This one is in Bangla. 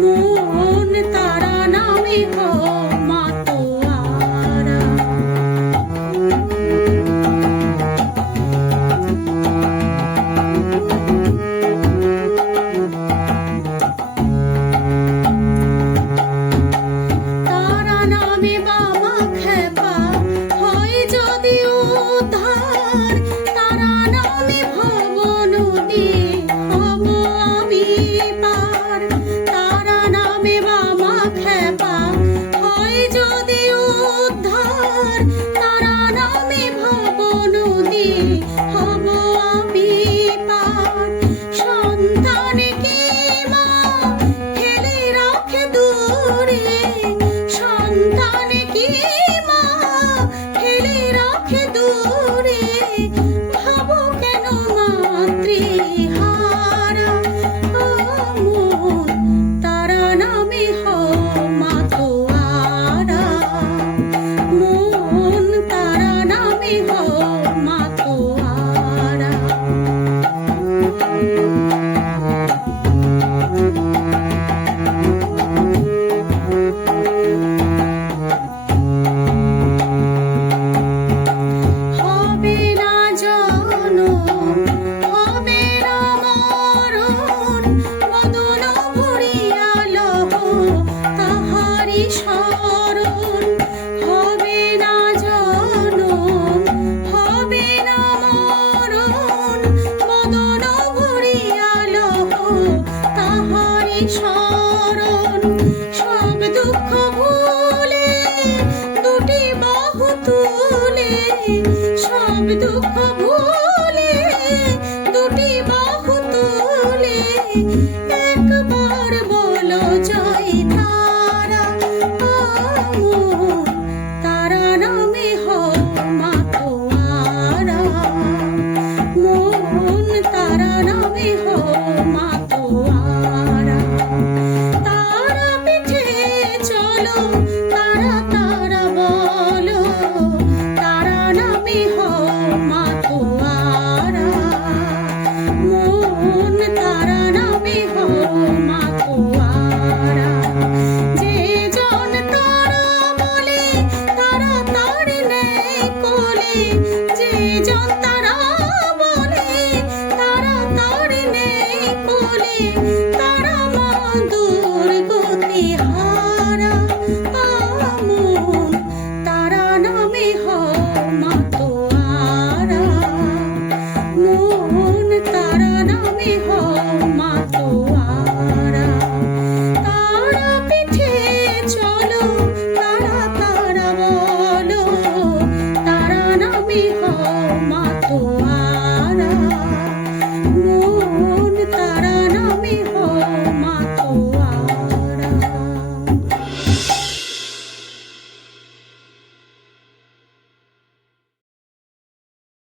মন তারা নামে হো মাতোয়ারা। তারা নামে বাবা খেপা হয় যদি উদ্ধার, তারা নামে ভব নদী হব আমি পার। তারা নামে বাবা খেপা হয় যদি উদ্ধার, তারা নামে ভব নদী হব আমি পার। সন্তানকে মা ঠেলে রাখে দূরে, সন্তানকে মা ঠেলে রাখে দূরে, ভাবো কেন মাতৃহারা। মন তারা নামে হো মাতোয়ারা, মন তারা নামে হো মাতোয়ারা। হবে না জনম, হবে না মরণ, বদন ভরিয়া লহ তাহারি শরণ। হবে না জনম, হবে না মরণ, বদন ভরিয়া লহ তাহারি শরণ। সব দুঃখ ভুলে দুটি বাহু তুলে, সব দুঃখ ভুলে দুটি বাহু তুলে, একবার বলো জয় তারা। মন তারা নামে হো মাতোয়ারা, মন তারা নামে হো মাতোয়ারা। তারা পিঠে চলো, তারা তারা বলো, তারা নামে হো মাতোয়ারা, মন তারা নামে হো মাতোয়ারা। যে জন তারা বলে তারা তার নেই কোলে, যে জন তারা বলে তারা তার নেই কোলে, তারা মা